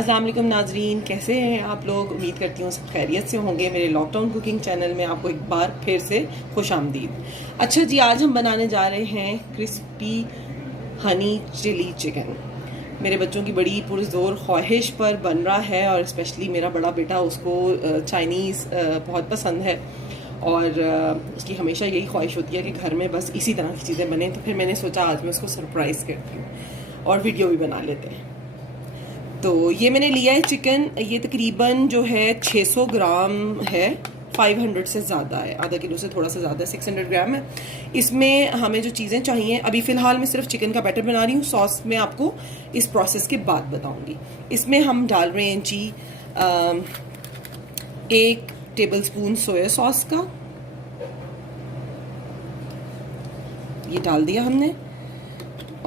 अस्सलाम वालेकुम नाजरीन, कैसे हैं आप लोग। उम्मीद करती हूँ सब खैरियत से होंगे। मेरे लॉकडाउन कुकिंग चैनल में आपको एक बार फिर से खुश आमदीद। अच्छा जी, आज हम बनाने जा रहे हैं क्रिस्पी हनी चिली चिकन। मेरे बच्चों की बड़ी पुरजोर ख्वाहिश पर बन रहा है और स्पेशली मेरा बड़ा बेटा, उसको चाइनीज़ बहुत पसंद है और उसकी हमेशा यही ख्वाहिश होती है कि घर में बस इसी तरह की चीज़ें बने। तो फिर मैंने सोचा आज मैं उसको सरप्राइज़ करती हूँ और वीडियो भी बना लेते हैं। तो ये मैंने लिया है चिकन, ये तकरीबन जो है 600 ग्राम है, 500 से ज़्यादा है, आधा किलो से थोड़ा सा ज़्यादा, 600 ग्राम है। इसमें हमें जो चीज़ें चाहिए, अभी फ़िलहाल मैं सिर्फ चिकन का बैटर बना रही हूँ, सॉस में आपको इस प्रोसेस के बाद बताऊँगी। इसमें हम डाल रहे हैं जी 1 टेबलस्पून सोया सॉस का, ये डाल दिया हमने।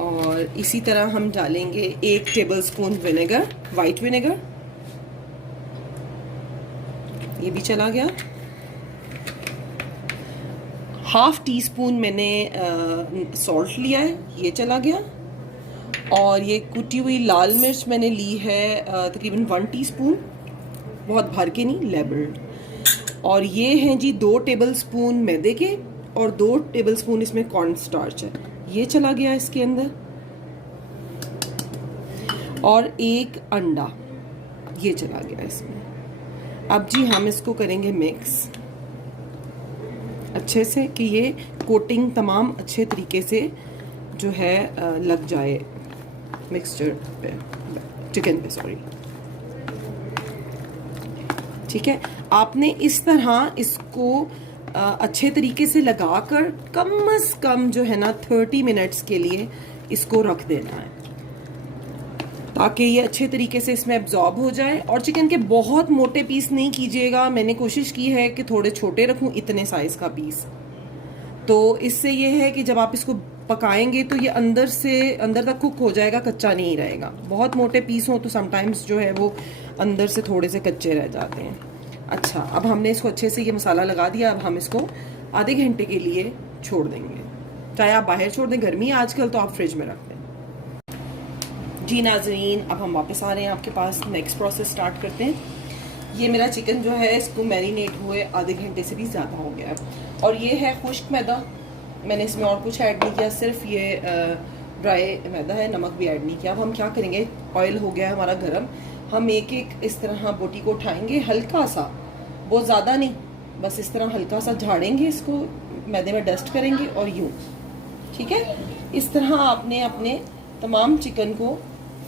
और इसी तरह हम डालेंगे 1 टेबलस्पून विनेगर, वाइट विनेगर, ये भी चला गया। हाफ टी स्पून मैंने सॉल्ट लिया है, ये चला गया। और ये कुटी हुई लाल मिर्च मैंने ली है तकरीबन 1 टीस्पून, बहुत भर के नहीं, लेबल्ड। और ये हैं जी 2 टेबलस्पून मैदे के और 2 टेबलस्पून इसमें कॉर्न स्टार्च है, ये चला गया इसके अंदर। और 1 अंडा, ये चला गया इसमें। अब जी हम इसको करेंगे मिक्स अच्छे से कि ये कोटिंग तमाम अच्छे तरीके से जो है लग जाए मिक्सचर पे, चिकन पे, सॉरी। ठीक है, आपने इस तरह इसको अच्छे तरीके से लगाकर कम से कम जो है ना 30 मिनट्स के लिए इसको रख देना है, ताकि ये अच्छे तरीके से इसमें एब्जॉर्ब हो जाए। और चिकन के बहुत मोटे पीस नहीं कीजिएगा, मैंने कोशिश की है कि थोड़े छोटे रखूं, इतने साइज़ का पीस। तो इससे ये है कि जब आप इसको पकाएंगे तो ये अंदर से अंदर तक कुक हो जाएगा, कच्चा नहीं रहेगा। बहुत मोटे पीस हों तो समटाइम्स जो है वो अंदर से थोड़े से कच्चे रह जाते हैं। अच्छा, अब हमने इसको अच्छे से ये मसाला लगा दिया। अब हम इसको आधे घंटे के लिए छोड़ देंगे, चाहे आप बाहर छोड़ दें, गर्मी है आजकल, तो आप फ्रिज में रख दें। जी नाजरीन, अब हम वापस आ रहे हैं आपके पास, नेक्स्ट प्रोसेस स्टार्ट करते हैं। ये मेरा चिकन जो है इसको मैरिनेट हुए आधे घंटे से भी ज़्यादा हो गया है। और ये है खुश्क मैदा, मैंने इसमें और कुछ ऐड नहीं किया, सिर्फ ये ड्राई मैदा है, नमक भी ऐड नहीं किया। अब हम क्या करेंगे, ऑयल हो गया है हमारा गर्म, हम एक एक इस तरह बोटी को उठाएंगे, हल्का सा, बहुत ज़्यादा नहीं, बस इस तरह हल्का सा झाड़ेंगे, इसको मैदे में डस्ट करेंगे और यूँ। ठीक है, इस तरह आपने अपने तमाम चिकन को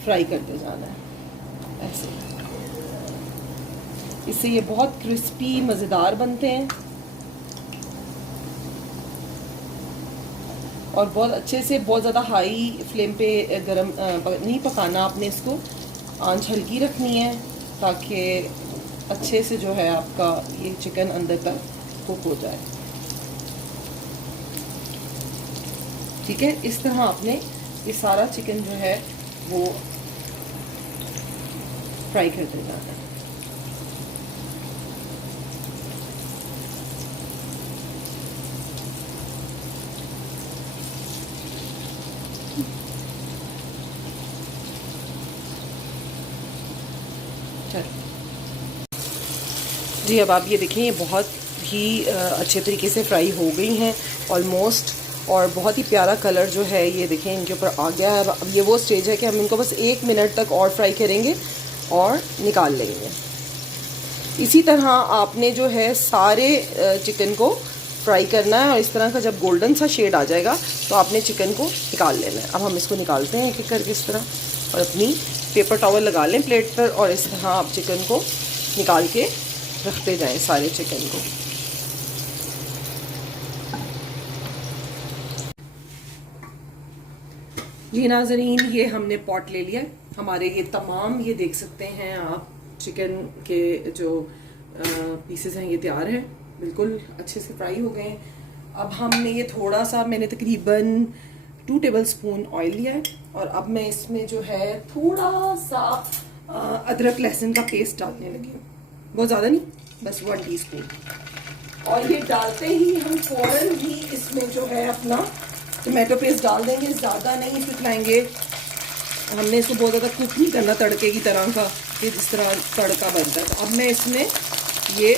फ्राई करते जाना है ऐसे। इससे ये बहुत क्रिस्पी मज़ेदार बनते हैं और बहुत अच्छे से, बहुत ज़्यादा हाई फ्लेम पे गरम नहीं पकाना आपने इसको, आंच हल्की रखनी है ताकि अच्छे से जो है आपका ये चिकन अंदर तक कुक हो जाए। ठीक है, इस तरह आपने ये सारा चिकन जो है वो फ्राई करते जाना है। जी, अब आप ये देखें, ये बहुत ही अच्छे तरीके से फ्राई हो गई हैं ऑलमोस्ट, और बहुत ही प्यारा कलर जो है ये देखें इनके ऊपर आ गया है। अब ये वो स्टेज है कि हम इनको बस 1 मिनट तक और फ्राई करेंगे और निकाल लेंगे। इसी तरह आपने जो है सारे चिकन को फ्राई करना है और इस तरह का जब गोल्डन सा शेड आ जाएगा तो आपने चिकन को निकाल लेना है। अब हम इसको निकालते हैं एक एक करके इस तरह, और अपनी पेपर टॉवल लगा लें प्लेट पर और इस तरह आप चिकन को निकाल के रखते जाएं, सारे चिकन को। जी नाज़रीन, ये हमने पॉट ले लिया, हमारे ये तमाम, ये देख सकते हैं आप, चिकन के जो पीसेस हैं ये तैयार हैं, बिल्कुल अच्छे से फ्राई हो गए हैं। अब हमने ये थोड़ा सा, मैंने तकरीबन 2 टेबलस्पून ऑयल लिया है और अब मैं इसमें जो है थोड़ा सा अदरक लहसुन का पेस्ट डालने लगी हूँ, बहुत ज़्यादा नहीं, बस 1 टीस्पून। और ये डालते ही हम फ़ौरन ही इसमें जो है अपना टमाटो पेस्ट डाल देंगे, ज़्यादा नहीं सिर्फ लाएंगे, हमने इसको बहुत ज़्यादा कुक नहीं करना तड़के की तरह का, ये जिस तरह तड़का बनता है। तो अब मैं इसमें ये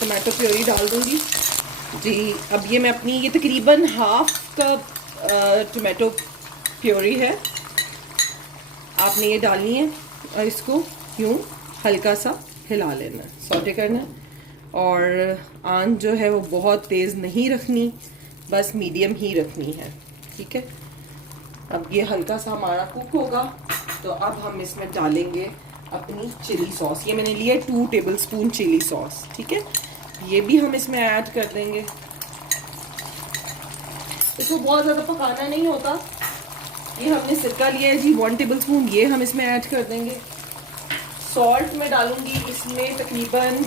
टमाटो प्योरी डाल दूँगी जी। अब ये मैं अपनी, ये तकरीबन हाफ कप टमाटो प्योरी है, आपने ये डालनी है और इसको यूँ हल्का सा हिला लेना है, सौटे करना है। और आंच जो है वो बहुत तेज़ नहीं रखनी, बस मीडियम ही रखनी है, ठीक है। अब ये हल्का सा हमारा कुक होगा तो अब हम इसमें डालेंगे अपनी चिली सॉस। ये मैंने लिया 2 टेबलस्पून चिली सॉस, ठीक है। ये भी हम इसमें ऐड कर देंगे। इसको बहुत ज़्यादा पकाना नहीं होता। ये हमने सिरका लिया है जी 1 टेबलस्पून, ये हम इसमें ऐड कर देंगे। सॉल्ट मैं डालूंगी इसमें तकरीबन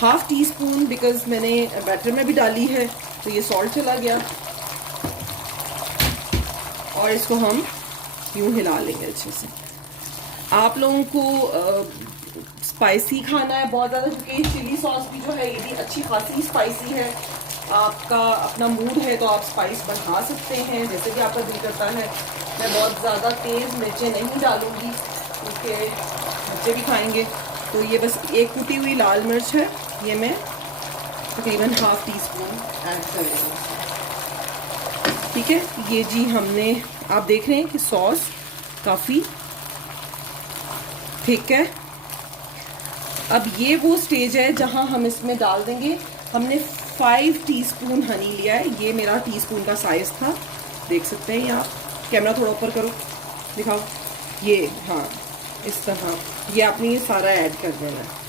हाफ टी स्पून, बिकॉज मैंने बैटर में भी डाली है तो ये सॉल्ट चला गया। और इसको हम यूँ हिला लेंगे अच्छे से। आप लोगों को स्पाइसी खाना है बहुत ज़्यादा, क्योंकि चिली सॉस भी जो है ये भी अच्छी खासी स्पाइसी है। आपका अपना मूड है तो आप स्पाइस बढ़ा सकते हैं जैसे भी आपका दिल करता है। मैं बहुत ज़्यादा तेज़ मिर्चें नहीं डालूँगी क्योंकि बच्चे भी खाएंगे। तो ये बस एक कुटी हुई लाल मिर्च है, ये मैं तकरीबन हाफ टी स्पून ऐड कर रही हूँ, ठीक है। ये जी हमने, आप देख रहे हैं कि सॉस काफ़ी थिक है। अब ये वो स्टेज है जहां हम इसमें डाल देंगे, हमने 5 टीस्पून हनी लिया है। ये मेरा टीस्पून का साइज़ था, देख सकते हैं आप। कैमरा थोड़ा ऊपर करो, दिखाओ। ये हाँ इस तरह ये आपने ये सारा ऐड कर देना है।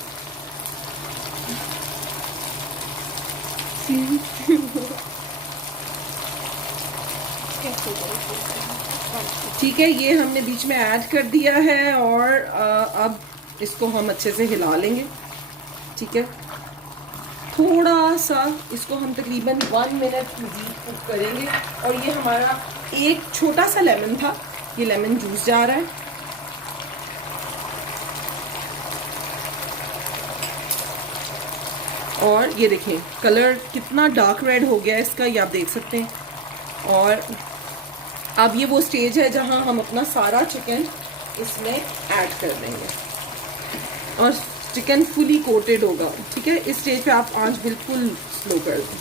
ठीक है, ये हमने बीच में ऐड कर दिया है और अब इसको हम अच्छे से हिला लेंगे, ठीक है। थोड़ा सा इसको हम तकरीबन 1 मिनट मज़ीद कुक करेंगे। और ये हमारा एक छोटा सा लेमन था, ये लेमन जूस जा रहा है। और ये देखें कलर कितना डार्क रेड हो गया है इसका, ये आप देख सकते हैं। और अब ये वो स्टेज है जहां हम अपना सारा चिकन इसमें ऐड कर देंगे और चिकन फुली कोटेड होगा, ठीक है। इस स्टेज पे आप आंच बिल्कुल स्लो कर दें,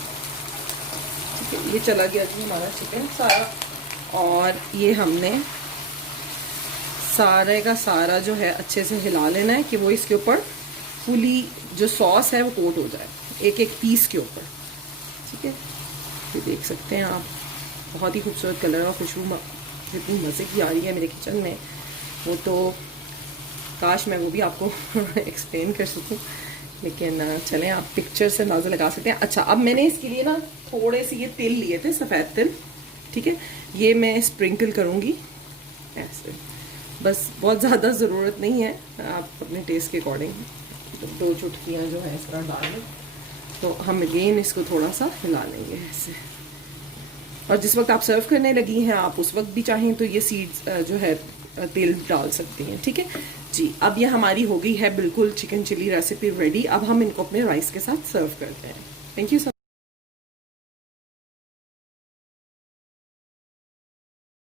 ठीक है। ये चला गया जी हमारा चिकन सारा। और ये हमने सारे का सारा जो है अच्छे से हिला लेना है कि वो इसके ऊपर फुली जो सॉस है वो कोट हो जाए एक एक पीस के ऊपर, ठीक है। ये देख सकते हैं आप, बहुत ही खूबसूरत कलर और खुशबू जितनी मज़े की आ रही है मेरे किचन में, वो तो काश मैं वो भी आपको एक्सप्लेन कर सकूं, लेकिन चलें आप पिक्चर से अंदाज़ा लगा सकते हैं। अच्छा, अब मैंने इसके लिए ना थोड़े से ये तिल लिए थे, सफ़ेद तिल, ठीक है। ये मैं स्प्रिंकल करूँगी ऐसे, बस बहुत ज़्यादा ज़रूरत नहीं है, आप अपने टेस्ट के अकॉर्डिंग 2 चुटकियाँ जो है इस तरह डाल लें। तो हम अगेन इसको थोड़ा सा हिला लेंगे ऐसे। और जिस वक्त आप सर्व करने लगी हैं आप उस वक्त भी चाहें तो ये सीड्स जो है तेल डाल सकती हैं, ठीक है जी। अब ये हमारी हो गई है बिल्कुल चिकन चिली रेसिपी रेडी। अब हम इनको अपने राइस के साथ सर्व करते हैं। Thank you so